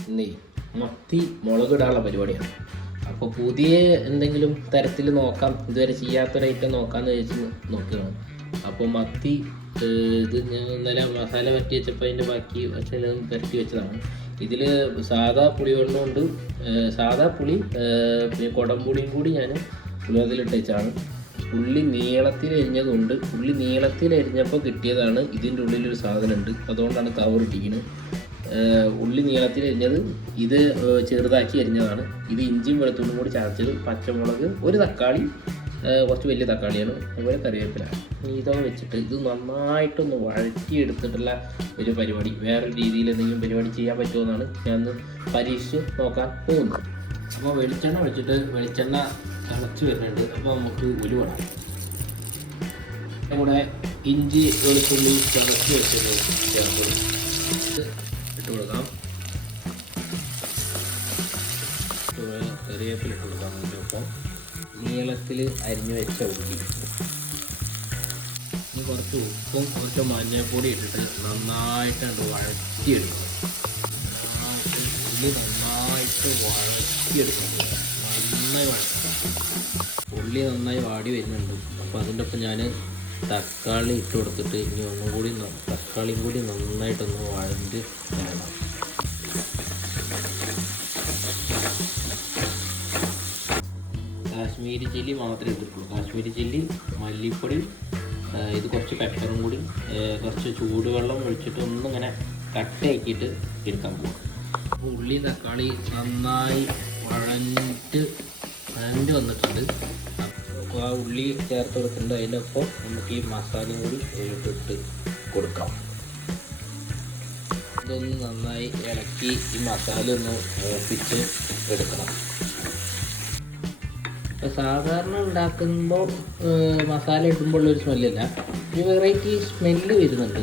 ഇന്നേ മത്തി മുളക് ഇടാനുള്ള പരിപാടിയാണ്. അപ്പോൾ പുതിയ എന്തെങ്കിലും തരത്തിൽ നോക്കാം ഇതുവരെ ചെയ്യാത്തൊരു ഐറ്റം നോക്കാമെന്ന് വിചാരിച്ച് നോക്കുകയാണ് അപ്പോൾ മത്തി ഇത് ഞാൻ ഇന്നലെ മസാല വരട്ടി വെച്ചപ്പോൾ അതിന്റെ ബാക്കി വെച്ചാലും പരട്ടി വെച്ചതാണ്. ഇതിൽ സാധാ പുളി വെള്ളമുണ്ട് സാധാ പുളി പിന്നെ കുടംപുളിയും കൂടി ഞാൻ പുളിവെള്ളത്തിലിട്ട് വെച്ചാണ് ഉള്ളി നീളത്തിൽ എരിഞ്ഞതുണ്ട്. ഉള്ളി നീളത്തിൽ എരിഞ്ഞപ്പോൾ കിട്ടിയതാണ്. ഇതിന്റെ ഉള്ളിലൊരു സാധനമുണ്ട്. അതുകൊണ്ടാണ് ഏഹ് ഉള്ളി നീളത്തിൽ എരിഞ്ഞത് ഇത് ചെറുതാക്കി എരിഞ്ഞതാണ്. ഇത് ഇഞ്ചിയും വെളുത്തുള്ളും കൂടി ചതച്ചത് പച്ചമുളക് ഒരു തക്കാളി കുറച്ച് വലിയ തക്കാളിയാണ്. അതുപോലെ കറിവേപ്പില. ഇതൊക്കെ വെച്ചിട്ട് ഇത് നന്നായിട്ടൊന്ന് വഴറ്റിയെടുത്തിട്ടുള്ള ഒരു പരിപാടി. വേറൊരു രീതിയിൽ എന്തെങ്കിലും പരിപാടി ചെയ്യാൻ പറ്റുമെന്നാണ് ഞാൻ ഒന്ന് പരീക്ഷിച്ച് നോക്കാൻ പോകുന്നത്. അപ്പോൾ വെളിച്ചെണ്ണ വെച്ചിട്ട് വെളിച്ചെണ്ണ തിളച്ച് വരുന്നുണ്ട്. അപ്പോൾ നമുക്ക് ഉലുവണം നമ്മുടെ ഇഞ്ചി വെളുത്തുള്ളി തിളച്ച് ചേർത്ത് ഇത് ഇട്ട് കൊടുക്കാം. കറിവേപ്പില ഇട്ട് കൊടുക്കാം അതിന്റെ ഒപ്പം. നീളത്തിൽ അരിഞ്ഞു വെച്ച ഉള്ളി. ഇനി കുറച്ച് ഉപ്പും കുറച്ച് മഞ്ഞൾപ്പൊടി ഇട്ടിട്ട് നന്നായിട്ടുണ്ട് വഴറ്റിയെടുക്കണം. നന്നായിട്ട് ഉള്ളി നന്നായിട്ട് വഴറ്റിയെടുക്കണം. നന്നായി വഴറ്റണം. ഉള്ളി നന്നായി വാടി വരുന്നുണ്ട്. അപ്പോൾ അതിന്റെ ഒപ്പം ഞാൻ തക്കാളി ഇട്ട് കൊടുത്തിട്ട് ഇനി ഒന്നും കൂടി തക്കാളിയും കൂടി നന്നായിട്ടൊന്ന് വഴഞ്ഞ് വേണം. കാശ്മീരി ചില്ലി മാത്രമേ ഇട്ടിട്ടുള്ളൂ. കാശ്മീരി ചില്ലി മല്ലിപ്പൊടി ഇത് കുറച്ച് പെപ്പറും കൂടി കുറച്ച് ചൂടുവെള്ളം ഒഴിച്ചിട്ട് ഒന്നും ഇങ്ങനെ കട്ടയാക്കിയിട്ട് എടുക്കാൻ പോകും ഉള്ളി തക്കാളി നന്നായി വഴഞ്ഞിട്ട് വഴഞ്ഞ് വന്നിട്ടുണ്ട്. ആ ഉള്ളി ചേർത്ത് കൊടുത്തിട്ടുണ്ട് അതിന്റെ ഒപ്പം നമുക്ക് ഈ മസാല കൂടി ഇട്ടിട്ട് കൊടുക്കാം. ഇതൊന്ന് നന്നായി ഇളക്കി ഈ മസാല ഒന്ന് മൂപ്പിച്ച് എടുക്കണം. ഇപ്പം സാധാരണ ഉണ്ടാക്കുമ്പോൾ മസാല ഇടുമ്പോൾ ഉള്ളൊരു സ്മെല്ലല്ല. ഒരു വെറൈറ്റി സ്മെല്ല് വരുന്നുണ്ട്.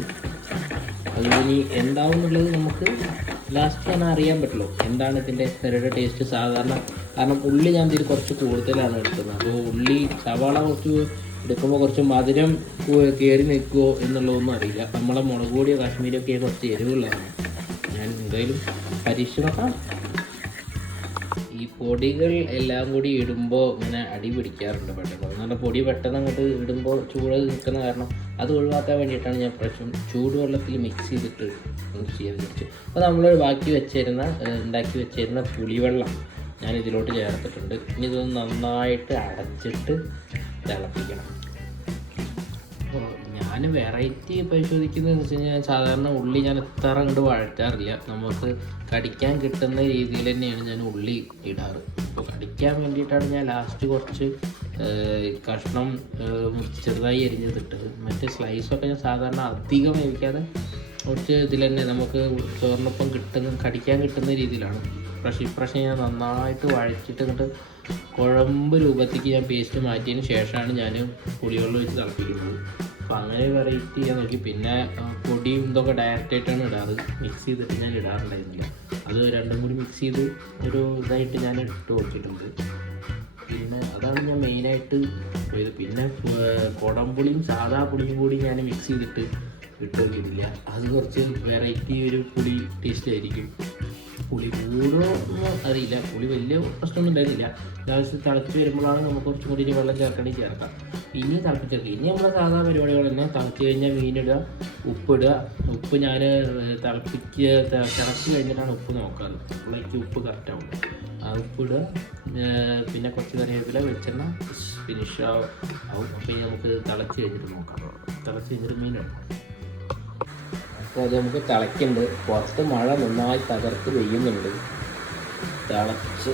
അതുപോലെ എന്താവുന്നുള്ളത് നമുക്ക് ലാസ്റ്റ് ഞാൻ അറിയാൻ പറ്റുള്ളൂ. എന്താണ് ഇതിന്റെ സ്ഥിരയുടെ ടേസ്റ്റ് സാധാരണ? കാരണം ഉള്ളി ഞാൻ ഇതിൽ കുറച്ച് കൂടുതലാണ് എടുക്കുന്നത് അപ്പോൾ ഉള്ളി സവാള കുറച്ച് എടുക്കുമ്പോൾ കുറച്ച് മധുരം കയറി നിൽക്കുമോ എന്നുള്ളതൊന്നും അറിയില്ല. നമ്മളെ മുളക് പൊടിയോ കാശ്മീരിയൊക്കെ കുറച്ച് എരിവുള്ളതാണ്. ഞാൻ എന്തായാലും പരീക്ഷ നോക്കാം. ഈ പൊടികൾ എല്ലാം കൂടി ഇടുമ്പോൾ ഇങ്ങനെ അടി പിടിക്കാറുണ്ട് പെട്ടെന്ന്. എന്നാൽ പൊടി പെട്ടെന്ന് അങ്ങോട്ട് ഇടുമ്പോൾ ചൂട് നിൽക്കുന്ന കാരണം അത് ഒഴിവാക്കാൻ വേണ്ടിയിട്ടാണ് ഞാൻ പ്രശ്നം ചൂടുവെള്ളത്തിൽ മിക്സ് ചെയ്തിട്ട് ചെയ്യാൻ വിചാരിച്ചു. അപ്പോൾ നമ്മൾ ബാക്കി വെച്ചിരുന്ന ഉണ്ടാക്കി വെച്ചിരുന്ന പുളിവെള്ളം ഞാൻ ഇതിലോട്ട് ചേർത്തിട്ടുണ്ട്. ഇനി ഇതൊന്ന് നന്നായിട്ട് അടച്ചിട്ട് തിളപ്പിക്കണം. ഞാൻ വെറൈറ്റി പരിശോധിക്കുന്നതെന്ന് വെച്ച് കഴിഞ്ഞാൽ സാധാരണ ഉള്ളി ഞാൻ എത്ര കണ്ട് വഴറ്റാറില്ല. നമുക്ക് കടിക്കാൻ കിട്ടുന്ന രീതിയിൽ തന്നെയാണ് ഞാൻ ഉള്ളി ഇടാറ്. അപ്പോൾ കടിക്കാൻ വേണ്ടിയിട്ടാണ് ഞാൻ ലാസ്റ്റ് കുറച്ച് കഷ്ണം ചെറുതായി എരിഞ്ഞതിട്ടത് മറ്റേ സ്ലൈസൊക്കെ ഞാൻ സാധാരണ അധികം വേവിക്കാതെ കുറച്ച് ഇതിൽ തന്നെ നമുക്ക് ചോറിനൊപ്പം കിട്ടുന്ന കടിക്കാൻ കിട്ടുന്ന രീതിയിലാണ്. പക്ഷേ ഇപ്രാവശ്യം ഞാൻ നന്നായിട്ട് വഴച്ചിട്ട് എന്നിട്ട് കുഴമ്പ് രൂപത്തേക്ക് ഞാൻ പേസ്റ്റ് മാറ്റിയതിന് ശേഷമാണ് ഞാൻ പുളിവെള്ളം വെച്ച് തിളപ്പിക്കുന്നത്. അപ്പോൾ അങ്ങനെ വെറൈറ്റി ചെയ്യാൻ നോക്കി. പിന്നെ പൊടിയും ഇതൊക്കെ ഡയറക്റ്റ് ആയിട്ടാണ് ഇടാറ്. മിക്സ് ചെയ്തിട്ട് ഞാൻ ഇടാറുണ്ടായിരുന്നില്ല. അത് രണ്ടും കൂടി മിക്സ് ചെയ്ത് ഒരു ഇതായിട്ട് ഞാൻ ഇട്ട് കൊടുത്തിട്ടുണ്ട്. പിന്നെ അതാണ് ഞാൻ മെയിനായിട്ട് പോയത് പിന്നെ കുടംപുളിയും സാധാ പുളിയും കൂടി ഞാൻ മിക്സ് ചെയ്തിട്ട് ഇട്ട് നോക്കിയിട്ടില്ല അത് കുറച്ച് വെറൈറ്റി ഒരു പുളി ടേസ്റ്റ് ആയിരിക്കും. പുളി എന്ന് അറിയില്ല. പുളി വലിയ പ്രശ്നമൊന്നും ഉണ്ടായിരുന്നില്ല. ലാസ്റ്റ് തിളച്ച് വരുമ്പോഴാണ് നമുക്ക് കുറച്ചും കൂടി വെള്ളം ചേർക്കണമെങ്കിൽ ചേർക്കാം. ഇനി തിളപ്പിച്ചെടുക്കുക ഇനി നമ്മുടെ സാധാ പരിപാടികൾ തന്നെ തിളച്ച് കഴിഞ്ഞാൽ മീനിടുക ഉപ്പിടുക ഉപ്പ് ഞാൻ തിളപ്പിച്ച് തിളച്ച് കഴിഞ്ഞിട്ടാണ് ഉപ്പ് നോക്കാറ്. അപ്പോഴേക്ക് ഉപ്പ് കറക്റ്റാവും ആ ഉപ്പിടുക പിന്നെ കുറച്ച് കറിവേപ്പില വെളിച്ചെണ്ണ ഫിനിഷ് ആവും ആവും. അപ്പോൾ ഇനി നമുക്ക് തിളച്ച് കഴിഞ്ഞിട്ട് നോക്കാം. തിളച്ച് കഴിഞ്ഞിട്ട് മീനിടും അപ്പോൾ അത് നമുക്ക് തിളയ്ക്കുന്നുണ്ട്. പുറത്ത് മഴ നന്നായി തകർത്ത് പെയ്യുന്നുണ്ട്. തിളച്ച്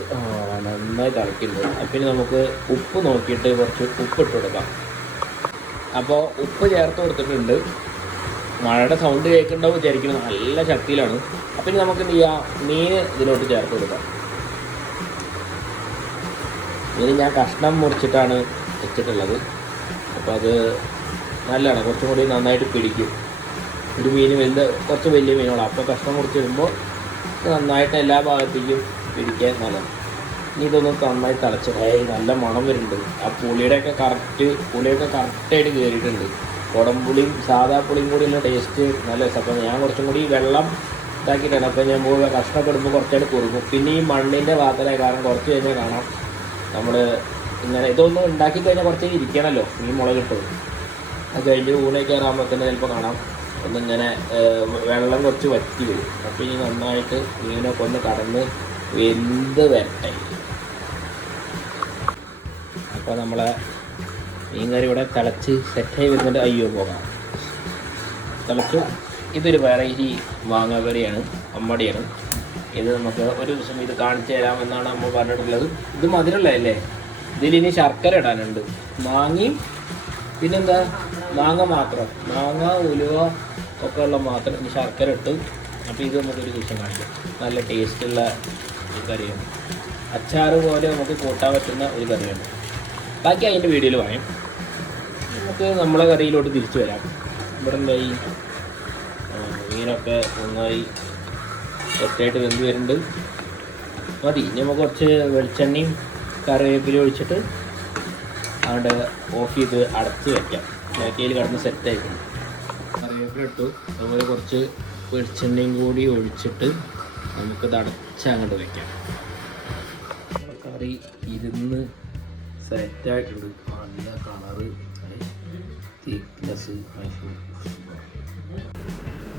നന്നായി തിളയ്ക്കുന്നുണ്ട് അപ്പം ഇനി നമുക്ക് ഉപ്പ് നോക്കിയിട്ട് കുറച്ച് ഉപ്പ് ഇട്ട് കൊടുക്കാം. അപ്പോൾ ഉപ്പ് ചേർത്ത് കൊടുത്തിട്ടുണ്ട്. മഴയുടെ സൗണ്ട് കേൾക്കുന്നുണ്ടാവും വിചാരിക്കുന്നത് നല്ല ശക്തിയിലാണ്. അപ്പം ഇനി നമുക്ക് എന്ത് ചെയ്യാം? മീൻ ഇതിലോട്ട് ചേർത്ത് കൊടുക്കാം. മീൻ ഞാൻ കഷ്ണം മുറിച്ചിട്ടാണ് വെച്ചിട്ടുള്ളത്. അപ്പോൾ അത് നല്ലതാണ്. കുറച്ചും കൂടി നന്നായിട്ട് പിടിക്കും. ഒരു മീൻ വലുത് കുറച്ച് വലിയ മീനുകളാണ്. അപ്പോൾ കഷ്ണം മുറിച്ചിടുമ്പോൾ നന്നായിട്ട് എല്ലാ ഭാഗത്തേക്കും പിടിക്കാൻ നല്ലത് ഇനി ഇതൊന്ന് നന്നായി തിളച്ച്. ഏയ് നല്ല മണം വരുന്നുണ്ട്. ആ പുളിയുടെയൊക്കെ കറക്റ്റ് പുളിയൊക്കെ കറക്റ്റായിട്ട് കയറിയിട്ടുണ്ട് കുടംപുളിയും സാധാ പുളിയും കൂടിയുള്ള ടേസ്റ്റ് നല്ല രസം. അപ്പം ഞാൻ കുറച്ചും കൂടി വെള്ളം ഇതാക്കിയിട്ടാണ്. അപ്പോൾ ഞാൻ പോയി കഷ്ടപ്പെടുമ്പോൾ കുറച്ചായിട്ട് കുറുക്കും പിന്നെ ഈ മണ്ണിന്റെ പാത്രമായ കാരണം കുറച്ച് കഴിഞ്ഞാൽ കാണാം. നമ്മൾ ഇങ്ങനെ ഇതൊന്നും ഉണ്ടാക്കി കഴിഞ്ഞാൽ കുറച്ച് ഇരിക്കണമല്ലോ. ഈ മുളക് ഇട്ടത്. അത് കഴിഞ്ഞ് ഊണേ ആകുമ്പോൾ തന്നെ ചിലപ്പോൾ കാണാം. ഒന്നിങ്ങനെ വെള്ളം കുറച്ച് വറ്റി വരും. അപ്പോൾ ഇനി നന്നായിട്ട് മീനൊക്കെ ഒന്ന് കടന്ന് വെന്ത് വരട്ടെ. അപ്പോൾ നമ്മളെ മീൻകറി ഇവിടെ തിളച്ച് സെറ്റായി വരുന്നുണ്ട്. അയ്യോ പോകാം. തിളച്ചു ഇതൊരു വെറൈറ്റി മാങ്ങാക്കറിയാണ് അമ്മടിയാണ്. ഇത് നമുക്ക് ഒരു ദിവസം ഇത് കാണിച്ചു തരാമെന്നാണ് നമ്മൾ പറഞ്ഞിട്ടുള്ളത്. ഇത് മധുരമുള്ളതല്ലേ? ഇതിലിനി ശർക്കര ഇടാനുണ്ട്. മാങ്ങയും പിന്നെന്താ? മാങ്ങ മാത്രം. മാങ്ങ ഉലുവ ഒക്കെ ഉള്ള മാത്രം ഇനി ശർക്കര ഇട്ട്. അപ്പോൾ ഇത് നമുക്കൊരു ദിവസം കാണിക്കാം. നല്ല ടേസ്റ്റുള്ള ഒരു കറിയാണ് അച്ചാറ് പോലെ നമുക്ക് കൂട്ടാൻ പറ്റുന്ന ഒരു കറിയാണ് ബാക്കി അതിന്റെ വീഡിയോയിൽ പറയും. നമുക്ക് നമ്മളെ കറിയിലോട്ട് തിരിച്ചു വരാം. ഇവിടെ എന്തായി മീനൊക്കെ നന്നായി സെറ്റായിട്ട് വെന്ത് വരുന്നുണ്ട്. മതി ഇനി നമുക്ക് കുറച്ച് വെളിച്ചെണ്ണയും കറിവേപ്പിലും ഒഴിച്ചിട്ട് അവിടെ ഓഫ് ചെയ്ത് അടച്ച് വയ്ക്കാം ബാക്കിയിൽ കിടന്ന് സെറ്റായിട്ടുണ്ട് കറിവേപ്പില ഇട്ടു. അതുപോലെ കുറച്ച് വെളിച്ചെണ്ണയും കൂടി ഒഴിച്ചിട്ട് നമുക്കത് അടച്ച് അങ്ങോട്ട് നമ്മുടെ കറി ഇരുന്ന് സെറ്റായിട്ടുണ്ട് നല്ല കളറ് തിക്നെസ്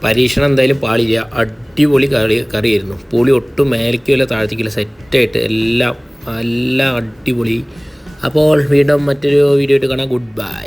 പരീക്ഷണം എന്തായാലും പാളില്ല അടിപൊളി കറി കറിയായിരുന്നു. പുളി ഒട്ടും മേലേക്കുമല്ല താഴ്ത്തിക്കില്ല. സെറ്റായിട്ട് എല്ലാം എല്ലാം അടിപൊളി. അപ്പോൾ വീണ്ടും മറ്റൊരു വീഡിയോ ആയിട്ട് കാണാം. Good bye